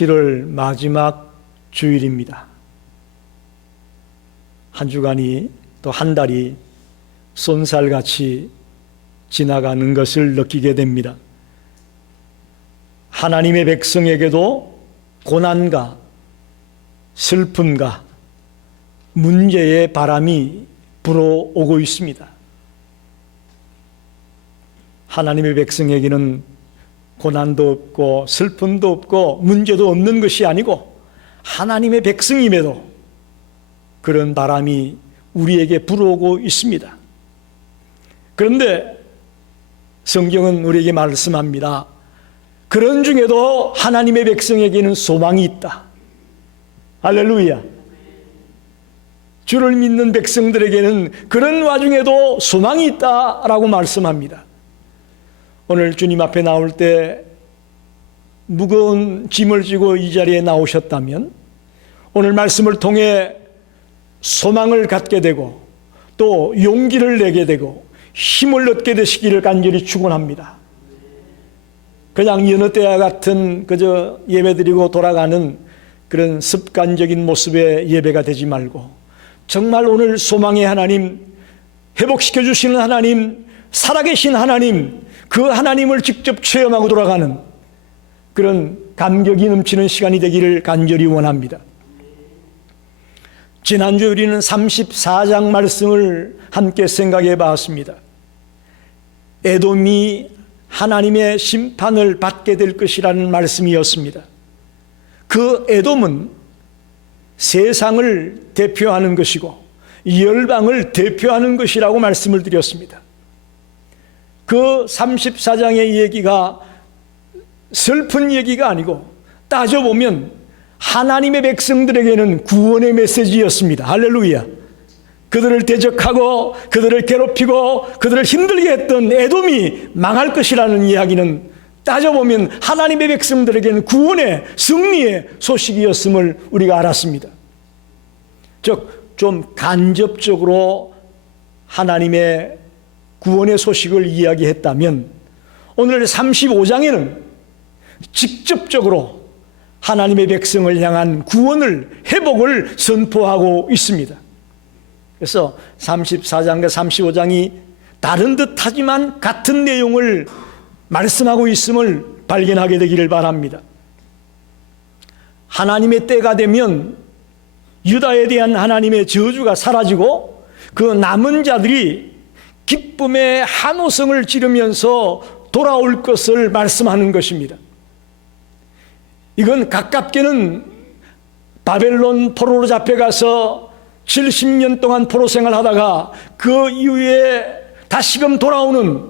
7월 마지막 주일입니다. 한 주간이 또 한 달이 쏜살같이 지나가는 것을 느끼게 됩니다. 하나님의 백성에게도 고난과 슬픔과 문제의 바람이 불어오고 있습니다. 하나님의 백성에게는 고난도 없고 슬픔도 없고 문제도 없는 것이 아니고 하나님의 백성임에도 그런 바람이 우리에게 불어오고 있습니다. 그런데 성경은 우리에게 말씀합니다. 그런 중에도 하나님의 백성에게는 소망이 있다. 할렐루야. 주를 믿는 백성들에게는 그런 와중에도 소망이 있다라고 말씀합니다. 오늘 주님 앞에 나올 때 무거운 짐을 지고 이 자리에 나오셨다면 오늘 말씀을 통해 소망을 갖게 되고 또 용기를 내게 되고 힘을 얻게 되시기를 간절히 축원합니다. 그냥 여느 때와 같은 그저 예배드리고 돌아가는 그런 습관적인 모습의 예배가 되지 말고 정말 오늘 소망의 하나님, 회복시켜 주시는 하나님, 살아계신 하나님, 그 하나님을 직접 체험하고 돌아가는 그런 감격이 넘치는 시간이 되기를 간절히 원합니다. 지난주 우리는 34장 말씀을 함께 생각해 봤습니다. 에돔이 하나님의 심판을 받게 될 것이라는 말씀이었습니다. 그 에돔은 세상을 대표하는 것이고 열방을 대표하는 것이라고 말씀을 드렸습니다. 그 34장의 얘기가 슬픈 얘기가 아니고 따져보면 하나님의 백성들에게는 구원의 메시지였습니다. 할렐루야. 그들을 대적하고 그들을 괴롭히고 그들을 힘들게 했던 에돔이 망할 것이라는 이야기는 따져보면 하나님의 백성들에게는 구원의 승리의 소식이었음을 우리가 알았습니다. 즉 좀 간접적으로 하나님의 구원의 소식을 이야기했다면 오늘 35장에는 직접적으로 하나님의 백성을 향한 구원을, 회복을 선포하고 있습니다. 그래서 34장과 35장이 다른 듯하지만 같은 내용을 말씀하고 있음을 발견하게 되기를 바랍니다. 하나님의 때가 되면 유다에 대한 하나님의 저주가 사라지고 그 남은 자들이 기쁨의 한호성을 지르면서 돌아올 것을 말씀하는 것입니다. 이건 가깝게는 바벨론 포로로 잡혀가서 70년 동안 포로 생활하다가 그 이후에 다시금 돌아오는,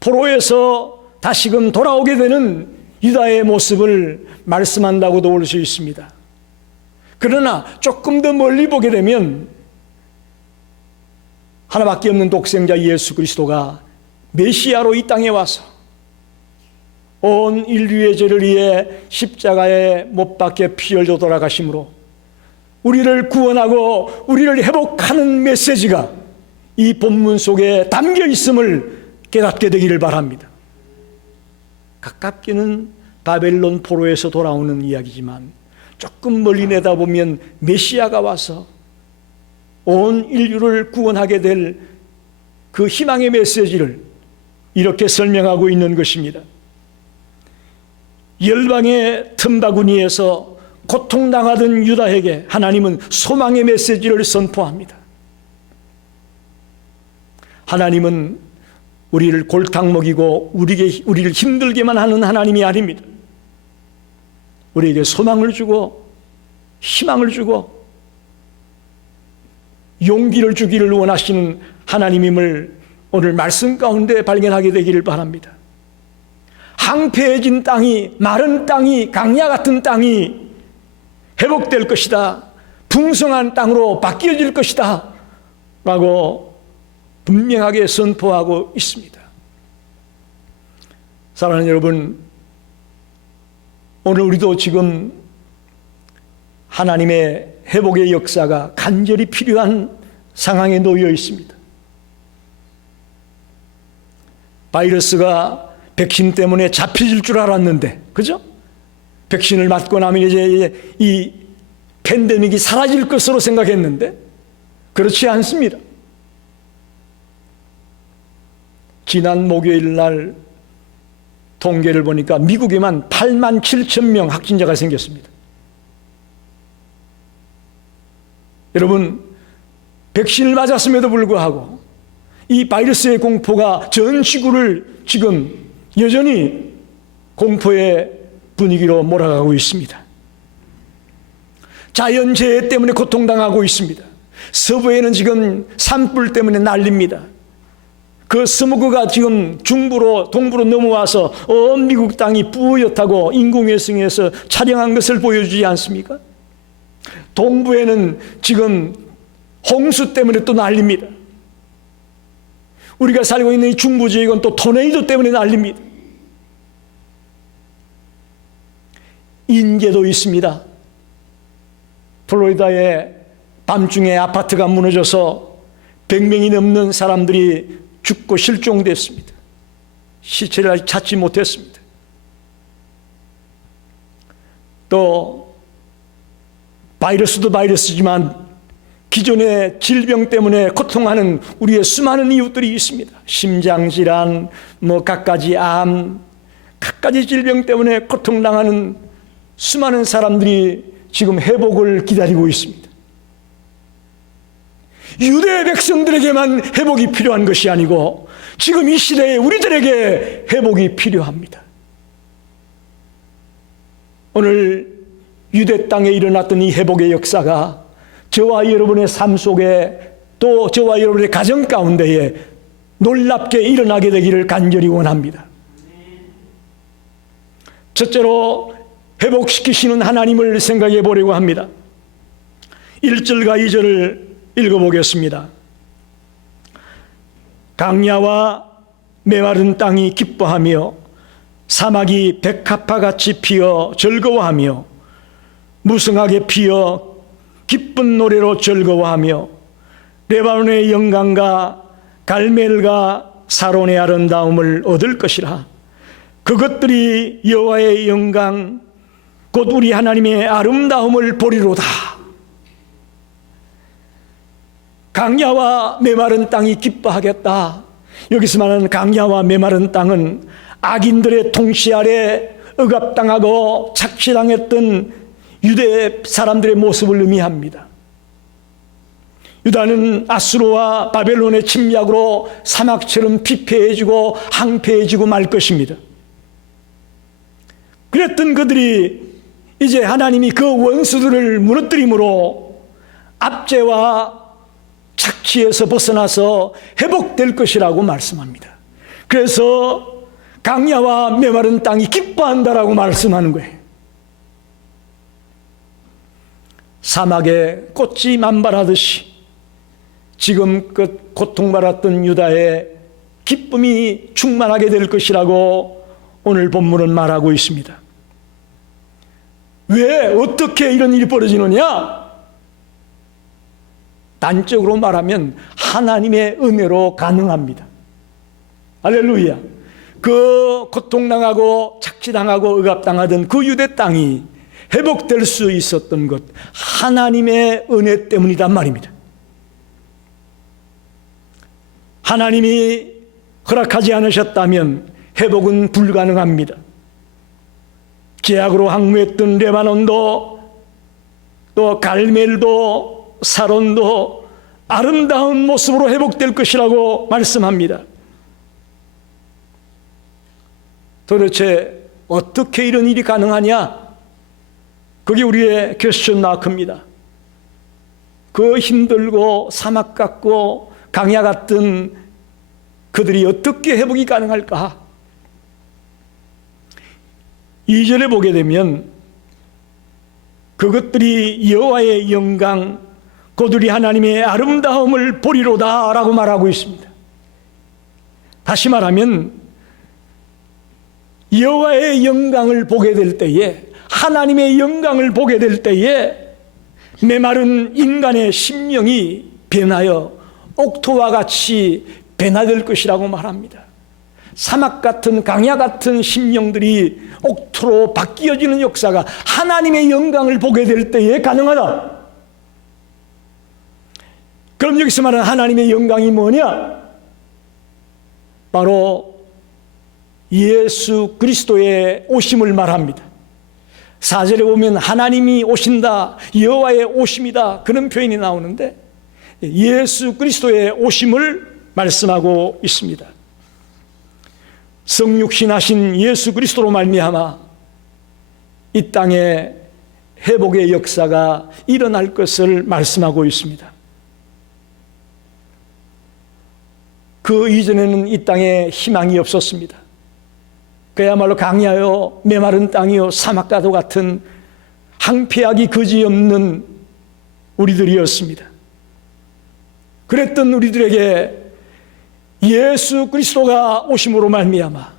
포로에서 다시금 돌아오게 되는 유다의 모습을 말씀한다고도 볼 수 있습니다. 그러나 조금 더 멀리 보게 되면 하나밖에 없는 독생자 예수 그리스도가 메시아로 이 땅에 와서 온 인류의 죄를 위해 십자가에 못 박혀 피 흘려 돌아가심으로 우리를 구원하고 우리를 회복하는 메시지가 이 본문 속에 담겨 있음을 깨닫게 되기를 바랍니다. 가깝게는 바벨론 포로에서 돌아오는 이야기지만 조금 멀리 내다보면 메시아가 와서 온 인류를 구원하게 될 그 희망의 메시지를 이렇게 설명하고 있는 것입니다. 열방의 틈바구니에서 고통당하던 유다에게 하나님은 소망의 메시지를 선포합니다. 하나님은 우리를 골탕 먹이고 우리를 힘들게만 하는 하나님이 아닙니다. 우리에게 소망을 주고 희망을 주고 용기를 주기를 원하시는 하나님임을 오늘 말씀 가운데 발견하게 되기를 바랍니다. 황폐해진 땅이, 마른 땅이, 강야 같은 땅이 회복될 것이다, 풍성한 땅으로 바뀌어질 것이다 라고 분명하게 선포하고 있습니다. 사랑하는 여러분, 오늘 우리도 지금 하나님의 회복의 역사가 간절히 필요한 상황에 놓여 있습니다. 바이러스가 백신 때문에 잡혀질 줄 알았는데, 그죠? 백신을 맞고 나면 이제 이 팬데믹이 사라질 것으로 생각했는데 그렇지 않습니다. 지난 목요일 날 통계를 보니까 미국에만 8만 7천 명 확진자가 생겼습니다. 여러분, 백신을 맞았음에도 불구하고 이 바이러스의 공포가 전 지구를 지금 여전히 공포의 분위기로 몰아가고 있습니다. 자연재해 때문에 고통당하고 있습니다. 서부에는 지금 산불 때문에 난립니다. 그 스모그가 지금 중부로 동부로 넘어와서 온 미국 땅이 뿌옇다고 인공위성에서 촬영한 것을 보여주지 않습니까? 동부에는 지금 홍수 때문에 또 난립니다. 우리가 살고 있는 이 중부 지역은 또 토네이도 때문에 난립니다. 인계도 있습니다. 플로리다에 밤중에 아파트가 무너져서 100명이 넘는 사람들이 죽고 실종됐습니다. 시체를 아직 찾지 못했습니다. 또 바이러스도 바이러스지만 기존의 질병 때문에 고통하는 우리의 수많은 이웃들이 있습니다. 심장질환, 갖가지 암, 갖가지 질병 때문에 고통당하는 수많은 사람들이 지금 회복을 기다리고 있습니다. 유대 백성들에게만 회복이 필요한 것이 아니고 지금 이 시대에 우리들에게 회복이 필요합니다. 오늘 유대 땅에 일어났던 이 회복의 역사가 저와 여러분의 삶 속에 또 저와 여러분의 가정 가운데에 놀랍게 일어나게 되기를 간절히 원합니다. 첫째로 회복시키시는 하나님을 생각해 보려고 합니다. 1절과 2절을 읽어보겠습니다. 강야와 메마른 땅이 기뻐하며 사막이 백합화같이 피어 즐거워하며 무성하게 피어 기쁜 노래로 즐거워하며 레바논의 영광과 갈멜과 사론의 아름다움을 얻을 것이라. 그것들이 여호와의 영광 곧 우리 하나님의 아름다움을 보리로다. 강야와 메마른 땅이 기뻐하겠다. 여기서 말하는 강야와 메마른 땅은 악인들의 통치 아래 억압당하고 착취당했던 유대 사람들의 모습을 의미합니다. 유다는 아수르와 바벨론의 침략으로 사막처럼 피폐해지고 황폐해지고 말 것입니다. 그랬던 그들이 이제 하나님이 그 원수들을 무너뜨림으로 압제와 착취에서 벗어나서 회복될 것이라고 말씀합니다. 그래서 강야와 메마른 땅이 기뻐한다라고 말씀하는 거예요. 사막에 꽃이 만발하듯이 지금껏 고통받았던 유다에 기쁨이 충만하게 될 것이라고 오늘 본문은 말하고 있습니다. 왜 어떻게 이런 일이 벌어지느냐? 단적으로 말하면 하나님의 은혜로 가능합니다. 할렐루야. 그 고통당하고 착취당하고 억압당하던 그 유대 땅이 회복될 수 있었던 것, 하나님의 은혜 때문이란 말입니다. 하나님이 허락하지 않으셨다면 회복은 불가능합니다. 제약으로 항무했던 레바논도 또 갈멜도 사론도 아름다운 모습으로 회복될 것이라고 말씀합니다. 도대체 어떻게 이런 일이 가능하냐? 그게 우리의 퀘스천 마크입니다. 그 힘들고 사막 같고 강야 같은 그들이 어떻게 회복이 가능할까? 2절에 보게 되면 그것들이 여호와의 영광 곧 우리 하나님의 아름다움을 보리로다 라고 말하고 있습니다. 다시 말하면 여호와의 영광을 보게 될 때에, 하나님의 영광을 보게 될 때에 메마른 인간의 심령이 변하여 옥토와 같이 변화될 것이라고 말합니다. 사막 같은 강야 같은 심령들이 옥토로 바뀌어지는 역사가 하나님의 영광을 보게 될 때에 가능하다. 그럼 여기서 말하는 하나님의 영광이 뭐냐? 바로 예수 그리스도의 오심을 말합니다. 4절에 보면 하나님이 오신다, 여호와의 오심이다, 그런 표현이 나오는데 예수 그리스도의 오심을 말씀하고 있습니다. 성육신하신 예수 그리스도로 말미암아 이 땅에 회복의 역사가 일어날 것을 말씀하고 있습니다. 그 이전에는 이 땅에 희망이 없었습니다. 그야말로 강야요 메마른 땅이요 사막과도 같은 항폐하기 그지없는 우리들이었습니다. 그랬던 우리들에게 예수 그리스도가 오심으로 말미암아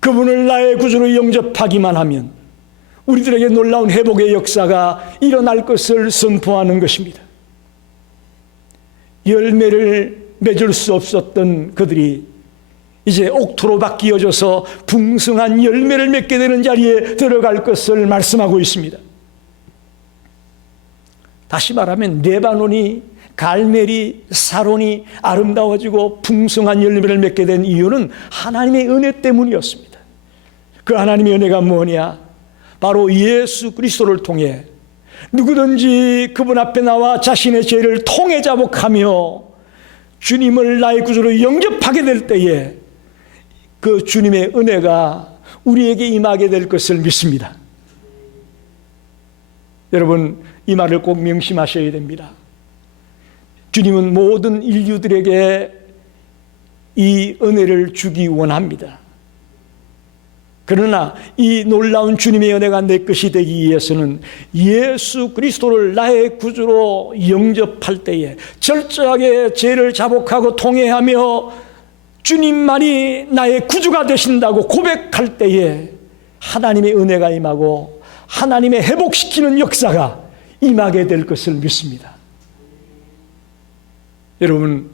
그분을 나의 구주로 영접하기만 하면 우리들에게 놀라운 회복의 역사가 일어날 것을 선포하는 것입니다. 열매를 맺을 수 없었던 그들이 이제 옥토로 바뀌어져서 풍성한 열매를 맺게 되는 자리에 들어갈 것을 말씀하고 있습니다. 다시 말하면 레바논이, 갈멜이, 사론이 아름다워지고 풍성한 열매를 맺게 된 이유는 하나님의 은혜 때문이었습니다. 그 하나님의 은혜가 뭐냐? 바로 예수 그리스도를 통해 누구든지 그분 앞에 나와 자신의 죄를 통해 자복하며 주님을 나의 구주로 영접하게 될 때에 그 주님의 은혜가 우리에게 임하게 될 것을 믿습니다. 여러분, 이 말을 꼭 명심하셔야 됩니다. 주님은 모든 인류들에게 이 은혜를 주기 원합니다. 그러나 이 놀라운 주님의 은혜가 내 것이 되기 위해서는 예수 그리스도를 나의 구주로 영접할 때에 철저하게 죄를 자복하고 통회하며 주님만이 나의 구주가 되신다고 고백할 때에 하나님의 은혜가 임하고 하나님의 회복시키는 역사가 임하게 될 것을 믿습니다. 여러분,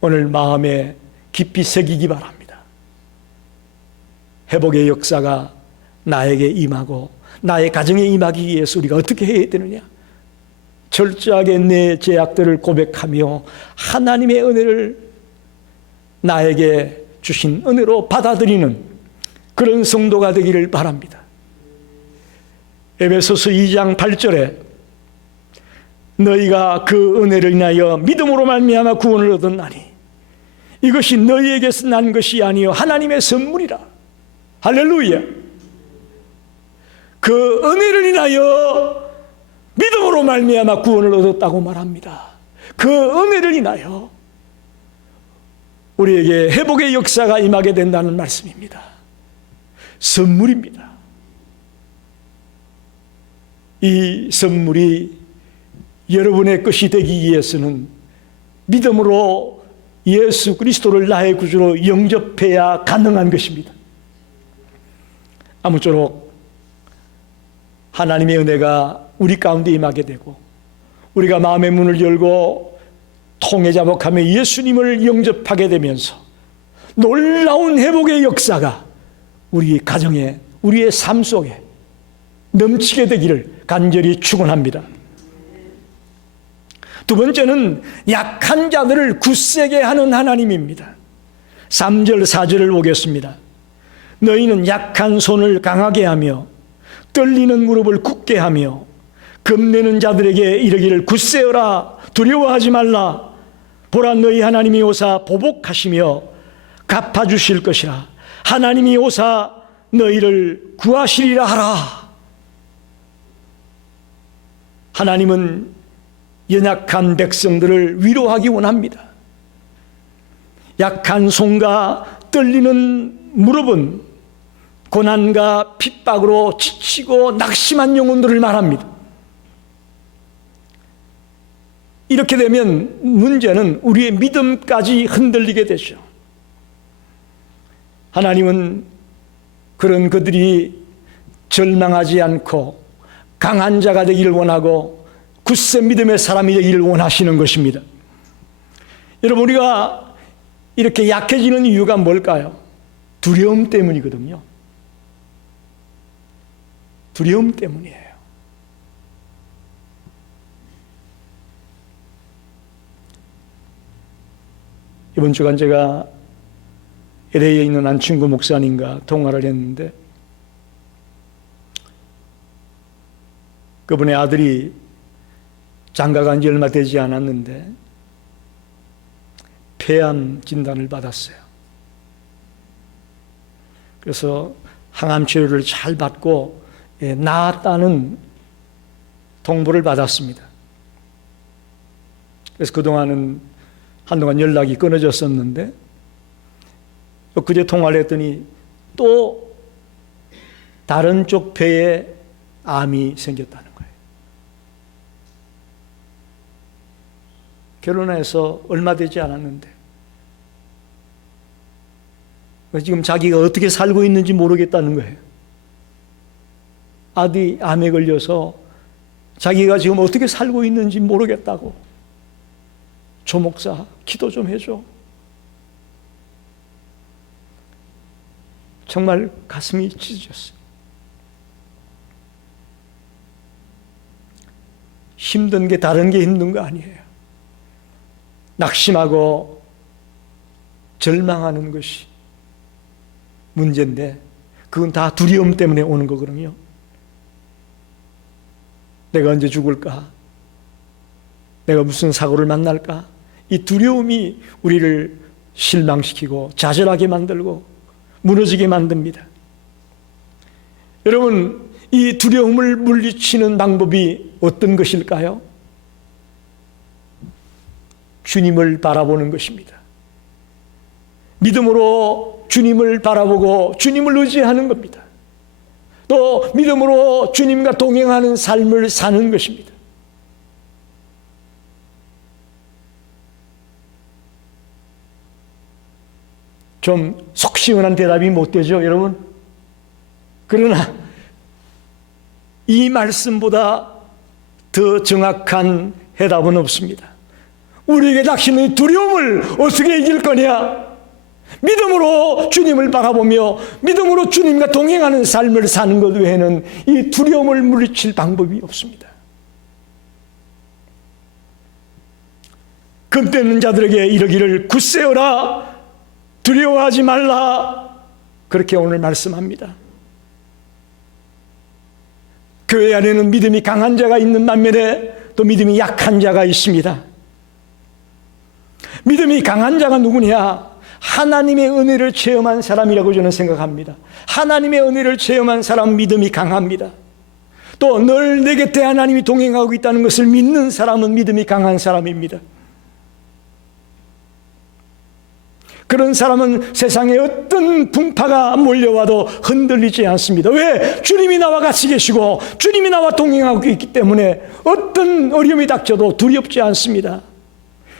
오늘 마음에 깊이 새기기 바랍니다. 회복의 역사가 나에게 임하고 나의 가정에 임하기 위해서 우리가 어떻게 해야 되느냐? 철저하게 내 죄악들을 고백하며 하나님의 은혜를 나에게 주신 은혜로 받아들이는 그런 성도가 되기를 바랍니다. 에베소서 2장 8절에 너희가 그 은혜를 인하여 믿음으로 말미암아 구원을 얻었나니 이것이 너희에게서 난 것이 아니요 하나님의 선물이라. 할렐루야. 그 은혜를 인하여 믿음으로 말미암아 구원을 얻었다고 말합니다. 그 은혜를 인하여 우리에게 회복의 역사가 임하게 된다는 말씀입니다. 선물입니다. 이 선물이 여러분의 것이 되기 위해서는 믿음으로 예수 그리스도를 나의 구주로 영접해야 가능한 것입니다. 아무쪼록 하나님의 은혜가 우리 가운데 임하게 되고 우리가 마음의 문을 열고 통해 자복하며 예수님을 영접하게 되면서 놀라운 회복의 역사가 우리 가정에, 우리의 삶 속에 넘치게 되기를 간절히 축원합니다. 두 번째는 약한 자들을 굳세게 하는 하나님입니다. 3절 4절을 보겠습니다. 너희는 약한 손을 강하게 하며 떨리는 무릎을 굳게 하며 겁내는 자들에게 이르기를 굳세어라, 두려워하지 말라. 보라, 너희 하나님이 오사 보복하시며 갚아주실 것이라. 하나님이 오사 너희를 구하시리라 하라. 하나님은 연약한 백성들을 위로하기 원합니다. 약한 손과 떨리는 무릎은 고난과 핍박으로 지치고 낙심한 영혼들을 말합니다. 이렇게 되면 문제는 우리의 믿음까지 흔들리게 되죠. 하나님은 그런 그들이 절망하지 않고 강한 자가 되기를 원하고 굳세 믿음의 사람이 되기를 원하시는 것입니다. 여러분, 우리가 이렇게 약해지는 이유가 뭘까요? 두려움 때문이거든요. 두려움 때문이에요. 이번 주간 제가 LA에 있는 한 친구 목사님과 통화를 했는데 그분의 아들이 장가간 지 얼마 되지 않았는데 폐암 진단을 받았어요. 그래서 항암 치료를 잘 받고 나았다는 통보를 받았습니다. 그래서 그동안은 한동안 연락이 끊어졌었는데 그제 통화를 했더니 또 다른 쪽 폐에 암이 생겼다는 거예요. 결혼해서 얼마 되지 않았는데 지금 자기가 어떻게 살고 있는지 모르겠다는 거예요. 아들이 암에 걸려서 자기가 지금 어떻게 살고 있는지 모르겠다고. 조 목사, 기도 좀 해줘. 정말 가슴이 찢어졌어요. 힘든 게 다른 게 힘든 거 아니에요. 낙심하고 절망하는 것이 문제인데 그건 다 두려움 때문에 오는 거거든요. 내가 언제 죽을까? 내가 무슨 사고를 만날까? 이 두려움이 우리를 실망시키고 좌절하게 만들고 무너지게 만듭니다. 여러분, 이 두려움을 물리치는 방법이 어떤 것일까요? 주님을 바라보는 것입니다. 믿음으로 주님을 바라보고 주님을 의지하는 겁니다. 또 믿음으로 주님과 동행하는 삶을 사는 것입니다. 좀 속 시원한 대답이 못 되죠, 여러분? 그러나 이 말씀보다 더 정확한 해답은 없습니다. 우리에게 닥치는 두려움을 어떻게 이길 거냐? 믿음으로 주님을 바라보며 믿음으로 주님과 동행하는 삶을 사는 것 외에는 이 두려움을 물리칠 방법이 없습니다. 금떼는 자들에게 이르기를 굳세어라, 두려워하지 말라, 그렇게 오늘 말씀합니다. 교회 안에는 믿음이 강한 자가 있는 반면에 또 믿음이 약한 자가 있습니다. 믿음이 강한 자가 누구냐? 하나님의 은혜를 체험한 사람이라고 저는 생각합니다. 하나님의 은혜를 체험한 사람은 믿음이 강합니다. 또 늘 내 곁에 하나님이 동행하고 있다는 것을 믿는 사람은 믿음이 강한 사람입니다. 그런 사람은 세상에 어떤 풍파가 몰려와도 흔들리지 않습니다. 왜? 주님이 나와 같이 계시고 주님이 나와 동행하고 있기 때문에 어떤 어려움이 닥쳐도 두렵지 않습니다.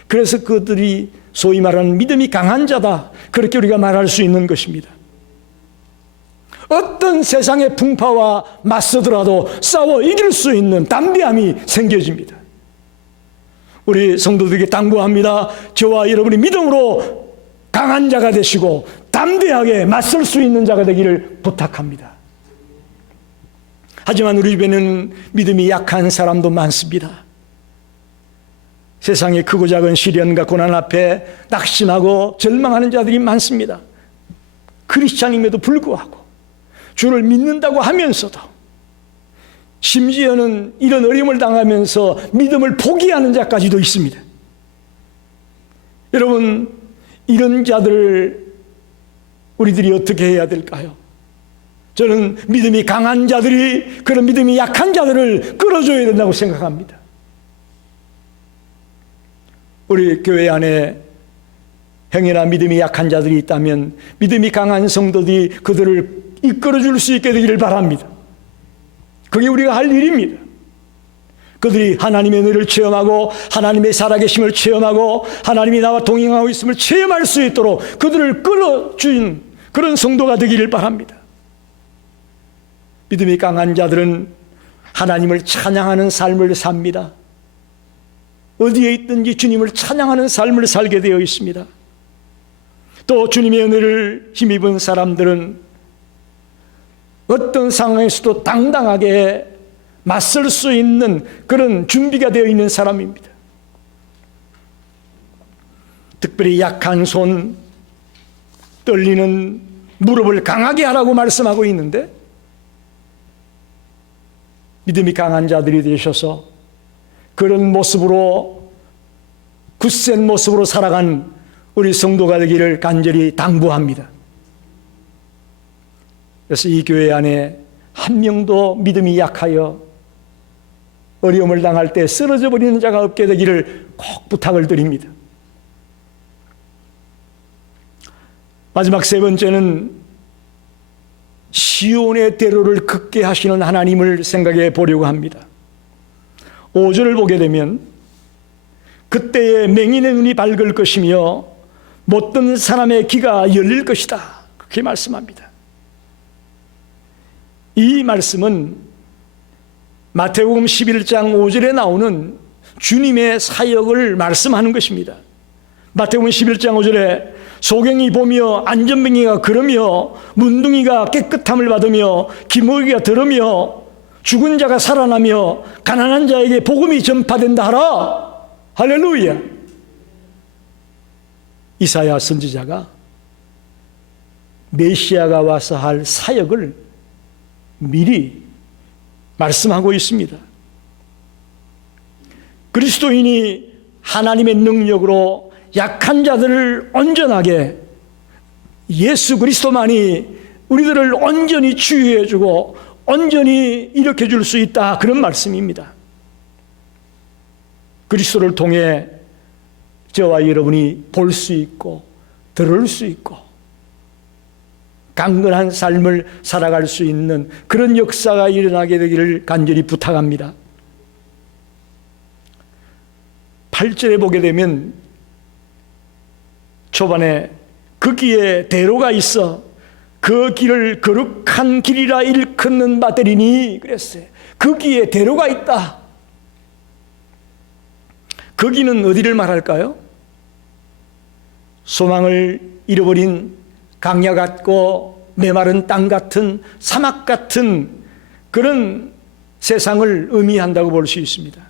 그래서 그들이 소위 말하는 믿음이 강한 자다, 그렇게 우리가 말할 수 있는 것입니다. 어떤 세상의 풍파와 맞서더라도 싸워 이길 수 있는 담대함이 생겨집니다. 우리 성도들에게 당부합니다. 저와 여러분이 믿음으로 강한 자가 되시고 담대하게 맞설 수 있는 자가 되기를 부탁합니다. 하지만 우리 집에는 믿음이 약한 사람도 많습니다. 세상의 크고 작은 시련과 고난 앞에 낙심하고 절망하는 자들이 많습니다. 크리스찬임에도 불구하고 주를 믿는다고 하면서도 심지어는 이런 어려움을 당하면서 믿음을 포기하는 자까지도 있습니다. 여러분, 이런 자들을 우리들이 어떻게 해야 될까요? 저는 믿음이 강한 자들이 그런 믿음이 약한 자들을 끌어줘야 된다고 생각합니다. 우리 교회 안에 행여나 믿음이 약한 자들이 있다면 믿음이 강한 성도들이 그들을 이끌어줄 수 있게 되기를 바랍니다. 그게 우리가 할 일입니다. 그들이 하나님의 은혜를 체험하고 하나님의 살아계심을 체험하고 하나님이 나와 동행하고 있음을 체험할 수 있도록 그들을 끌어준 그런 성도가 되기를 바랍니다. 믿음이 강한 자들은 하나님을 찬양하는 삶을 삽니다. 어디에 있든지 주님을 찬양하는 삶을 살게 되어 있습니다. 또 주님의 은혜를 힘입은 사람들은 어떤 상황에서도 당당하게 맞설 수 있는 그런 준비가 되어 있는 사람입니다. 특별히 약한 손, 떨리는 무릎을 강하게 하라고 말씀하고 있는데, 믿음이 강한 자들이 되셔서 그런 모습으로, 굳센 모습으로 살아간 우리 성도가 되기를 간절히 당부합니다. 그래서 이 교회 안에 한 명도 믿음이 약하여 어려움을 당할 때 쓰러져 버리는 자가 없게 되기를 꼭 부탁을 드립니다. 마지막 세 번째는 시온의 대로를 긋게 하시는 하나님을 생각해 보려고 합니다. 5절을 보게 되면 그때에 맹인의 눈이 밝을 것이며 못된 사람의 귀가 열릴 것이다, 그렇게 말씀합니다. 이 말씀은 마태복음 11장 5절에 나오는 주님의 사역을 말씀하는 것입니다. 마태복음 11장 5절에 소경이 보며 안전뱅이가 걸으며 문둥이가 깨끗함을 받으며 기머기가 들으며 죽은 자가 살아나며 가난한 자에게 복음이 전파된다 하라. 할렐루야. 이사야 선지자가 메시아가 와서 할 사역을 미리 말씀하고 있습니다. 그리스도인이 하나님의 능력으로 약한 자들을 온전하게, 예수 그리스도만이 우리들을 온전히 치유해 주고 온전히 일으켜 줄 수 있다, 그런 말씀입니다. 그리스도를 통해 저와 여러분이 볼 수 있고 들을 수 있고 강건한 삶을 살아갈 수 있는 그런 역사가 일어나게 되기를 간절히 부탁합니다. 8절에 보게 되면 초반에 그 길에 대로가 있어 그 길을 거룩한 길이라 일컫는 바되리니 그랬어요. 그 길에 대로가 있다. 그 길은 어디를 말할까요? 소망을 잃어버린 강야 같고 메마른 땅 같은 사막 같은 그런 세상을 의미한다고 볼 수 있습니다.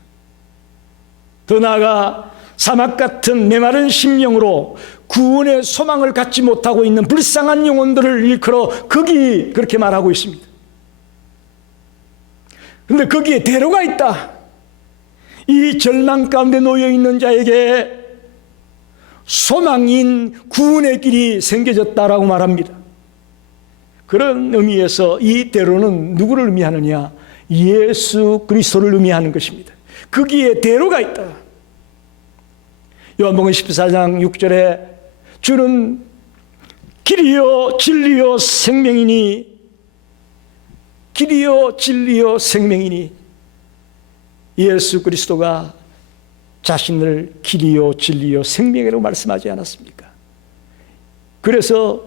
더 나아가 사막 같은 메마른 심령으로 구원의 소망을 갖지 못하고 있는 불쌍한 영혼들을 일컬어 거기 그렇게 말하고 있습니다. 그런데 거기에 대로가 있다. 이 절망 가운데 놓여 있는 자에게 소망인 구원의 길이 생겨졌다라고 말합니다. 그런 의미에서 이 대로는 누구를 의미하느냐? 예수 그리스도를 의미하는 것입니다. 거기에 대로가 있다. 요한복음 14장 6절에 주는 길이요 진리요 생명이니, 길이요 진리요 생명이니, 예수 그리스도가 자신을 길이요 진리요 생명이라고 말씀하지 않았습니까? 그래서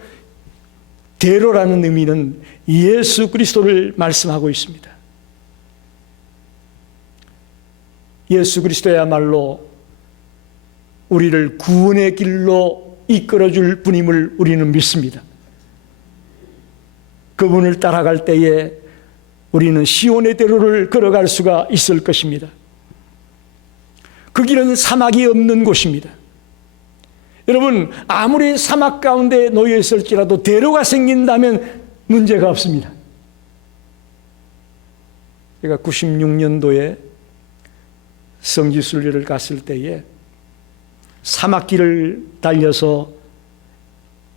대로라는 의미는 예수 그리스도를 말씀하고 있습니다. 예수 그리스도야말로 우리를 구원의 길로 이끌어줄 분임을 우리는 믿습니다. 그분을 따라갈 때에 우리는 시온의 대로를 걸어갈 수가 있을 것입니다. 그 길은 사막이 없는 곳입니다. 여러분, 아무리 사막 가운데 놓여 있을지라도 대로가 생긴다면 문제가 없습니다. 제가 96년도에 성지순례를 갔을 때에 사막길을 달려서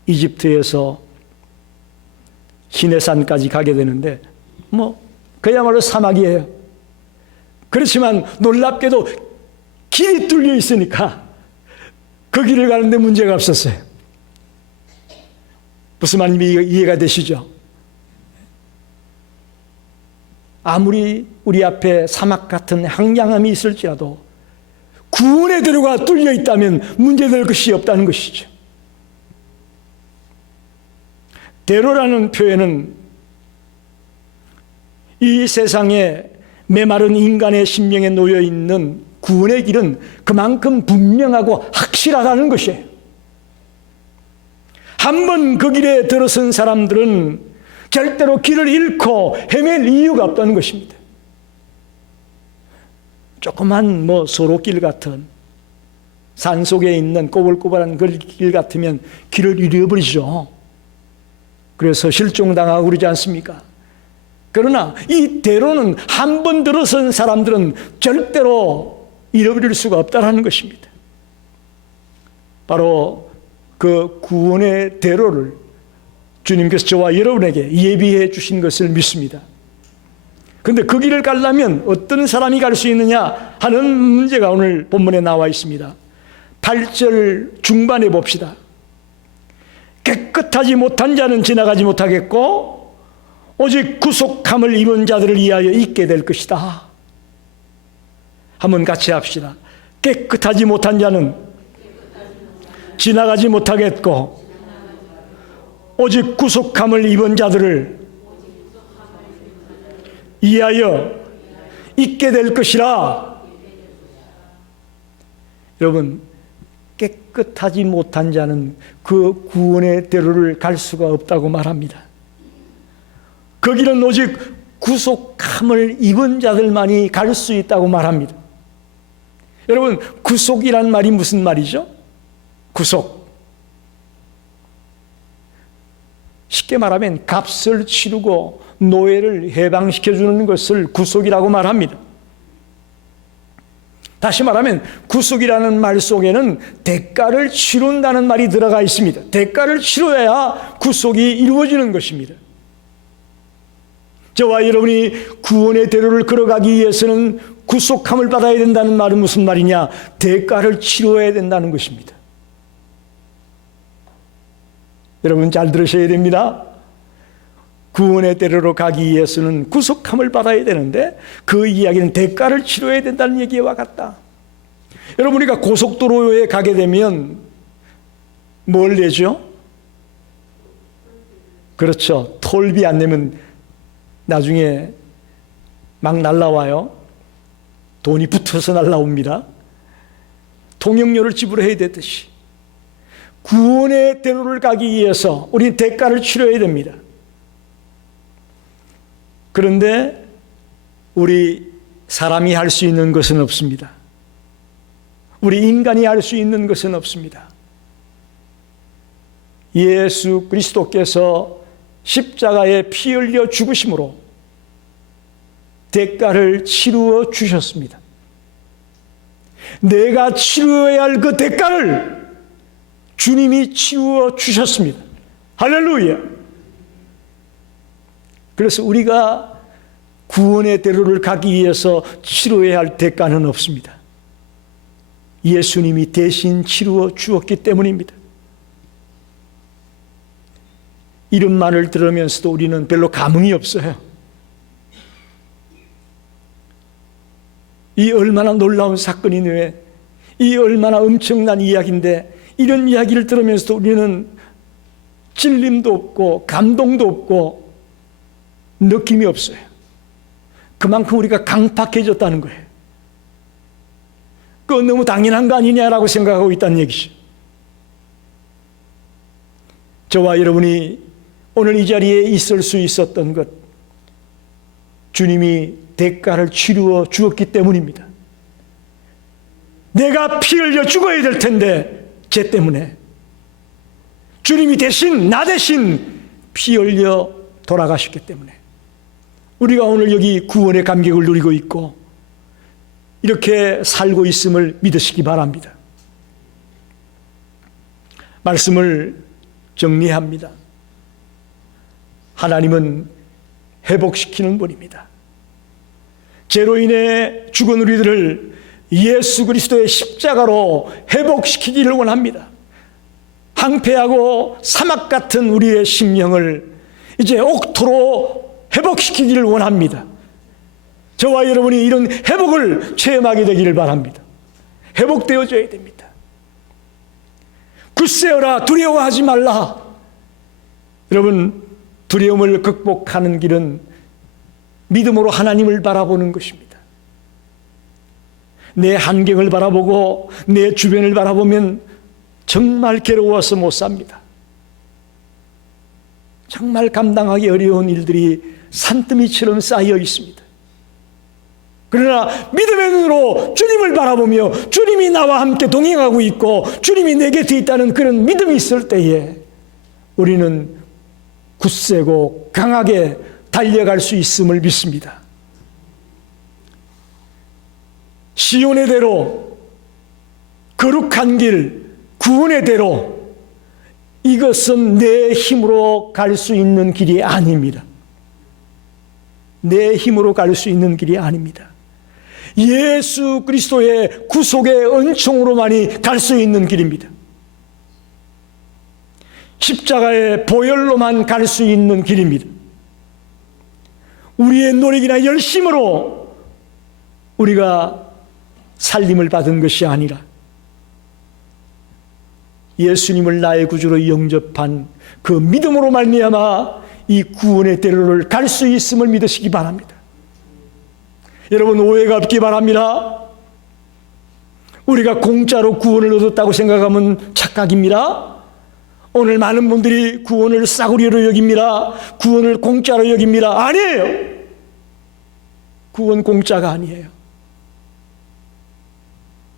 이집트에서 시내산까지 가게 되는데 그야말로 사막이에요. 그렇지만 놀랍게도 길이 뚫려 있으니까 그 길을 가는데 문제가 없었어요. 무슨 말인지 이해가 되시죠? 아무리 우리 앞에 사막 같은 황량함이 있을지라도 구원의 대로가 뚫려 있다면 문제될 것이 없다는 것이죠. 대로라는 표현은 이 세상에 메마른 인간의 심령에 놓여 있는 구원의 길은 그만큼 분명하고 확실하다는 것이에요. 한 번 그 길에 들어선 사람들은 절대로 길을 잃고 헤맬 이유가 없다는 것입니다. 조그만 소로길 같은 산속에 있는 꼬불꼬불한 그 길 같으면 길을 잃어버리죠. 그래서 실종당하고 그러지 않습니까? 그러나 이 대로는 한 번 들어선 사람들은 절대로 잃어버릴 수가 없다는 것입니다. 바로 그 구원의 대로를 주님께서 저와 여러분에게 예비해 주신 것을 믿습니다. 그런데 그 길을 가려면 어떤 사람이 갈 수 있느냐 하는 문제가 오늘 본문에 나와 있습니다. 8절 중반에 봅시다. 깨끗하지 못한 자는 지나가지 못하겠고 오직 구속함을 입은 자들을 위하여 있게 될 것이다. 한번 같이 합시다. 깨끗하지 못한 자는 지나가지 못하겠고 오직 구속함을 입은 자들을 위하여 있게 될 것이라. 여러분, 깨끗하지 못한 자는 그 구원의 대로를 갈 수가 없다고 말합니다. 그 길은 오직 구속함을 입은 자들만이 갈 수 있다고 말합니다. 여러분, 구속이란 말이 무슨 말이죠? 구속. 쉽게 말하면 값을 치르고 노예를 해방시켜주는 것을 구속이라고 말합니다. 다시 말하면 구속이라는 말 속에는 대가를 치른다는 말이 들어가 있습니다. 대가를 치러야 구속이 이루어지는 것입니다. 저와 여러분이 구원의 대로를 걸어가기 위해서는 구속함을 받아야 된다는 말은 무슨 말이냐? 대가를 치러야 된다는 것입니다. 여러분 잘 들으셔야 됩니다. 구원의 대로로 가기 위해서는 구속함을 받아야 되는데 그 이야기는 대가를 치러야 된다는 얘기와 같다. 여러분, 우리가 고속도로에 가게 되면 뭘 내죠? 그렇죠. 톨비 안 내면 나중에 막 날라와요. 돈이 붙어서 날라옵니다. 통행료를 지불해야 되듯이 구원의 대로를 가기 위해서 우리는 대가를 치러야 됩니다. 그런데 우리 사람이 할 수 있는 것은 없습니다. 우리 인간이 할 수 있는 것은 없습니다. 예수 그리스도께서 십자가에 피 흘려 죽으심으로 대가를 치루어 주셨습니다. 내가 치루어야 할 그 대가를 주님이 치루어 주셨습니다. 할렐루야! 그래서 우리가 구원의 대로를 가기 위해서 치루어야 할 대가는 없습니다. 예수님이 대신 치루어 주었기 때문입니다. 이름만을 들으면서도 우리는 별로 감흥이 없어요. 이 얼마나 놀라운 사건이네. 이 얼마나 엄청난 이야기인데 이런 이야기를 들으면서도 우리는 질림도 없고 감동도 없고 느낌이 없어요. 그만큼 우리가 강팍해졌다는 거예요. 그건 너무 당연한 거 아니냐라고 생각하고 있다는 얘기죠. 저와 여러분이 오늘 이 자리에 있을 수 있었던 것, 주님이 대가를 치루어 주었기 때문입니다. 내가 피 흘려 죽어야 될 텐데 죄 때문에 주님이 대신 나 대신 피 흘려 돌아가셨기 때문에 우리가 오늘 여기 구원의 감격을 누리고 있고 이렇게 살고 있음을 믿으시기 바랍니다. 말씀을 정리합니다. 하나님은 회복시키는 분입니다. 죄로 인해 죽은 우리들을 예수 그리스도의 십자가로 회복시키기를 원합니다. 황폐하고 사막 같은 우리의 심령을 이제 옥토로 회복시키기를 원합니다. 저와 여러분이 이런 회복을 체험하게 되기를 바랍니다. 회복되어져야 됩니다. 굳세어라, 두려워하지 말라. 여러분, 두려움을 극복하는 길은 믿음으로 하나님을 바라보는 것입니다. 내 환경을 바라보고 내 주변을 바라보면 정말 괴로워서 못 삽니다. 정말 감당하기 어려운 일들이 산더미처럼 쌓여 있습니다. 그러나 믿음의 눈으로 주님을 바라보며 주님이 나와 함께 동행하고 있고 주님이 내 곁에 있다는 그런 믿음이 있을 때에 우리는 굳세고 강하게 달려갈 수 있음을 믿습니다. 시온의 대로, 거룩한 길, 구원의 대로, 이것은 내 힘으로 갈 수 있는 길이 아닙니다. 내 힘으로 갈 수 있는 길이 아닙니다. 예수 그리스도의 구속의 은총으로만이 갈 수 있는 길입니다. 십자가의 보혈로만 갈 수 있는 길입니다. 우리의 노력이나 열심으로 우리가 살림을 받은 것이 아니라 예수님을 나의 구주로 영접한 그 믿음으로 말미암아 이 구원의 대로를 갈 수 있음을 믿으시기 바랍니다. 여러분, 오해가 없기 바랍니다. 우리가 공짜로 구원을 얻었다고 생각하면 착각입니다. 오늘 많은 분들이 구원을 싸구려로 여깁니다. 구원을 공짜로 여깁니다. 아니에요. 구원 공짜가 아니에요.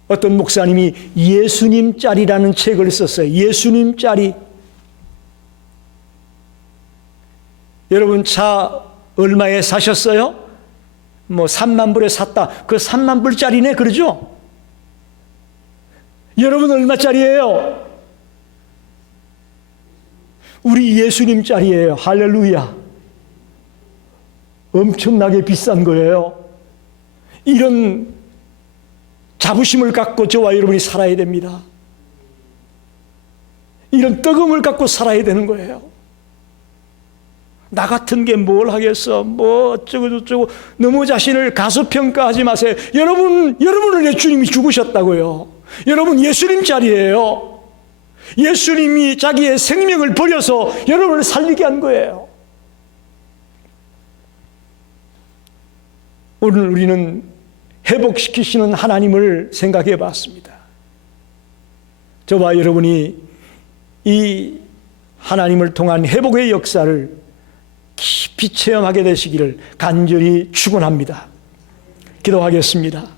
어떤 목사님이 예수님 짤이라는 책을 썼어요. 예수님 짤이. 여러분, 차 얼마에 사셨어요? 뭐 3만 불에 샀다. 그 3만 불짜리네, 그러죠? 여러분, 얼마짜리예요? 우리 예수님 짤이에요. 할렐루야. 엄청나게 비싼 거예요. 이런 자부심을 갖고 저와 여러분이 살아야 됩니다. 이런 뜨거움을 갖고 살아야 되는 거예요. 나 같은 게 뭘 하겠어? 뭐 어쩌고 너무 자신을 가소평가하지 마세요. 여러분을 위해 주님이 죽으셨다고요. 여러분 예수님 짤이에요. 예수님이 자기의 생명을 버려서 여러분을 살리게 한 거예요. 오늘 우리는 회복시키시는 하나님을 생각해 봤습니다. 저와 여러분이 이 하나님을 통한 회복의 역사를 깊이 체험하게 되시기를 간절히 축원합니다. 기도하겠습니다.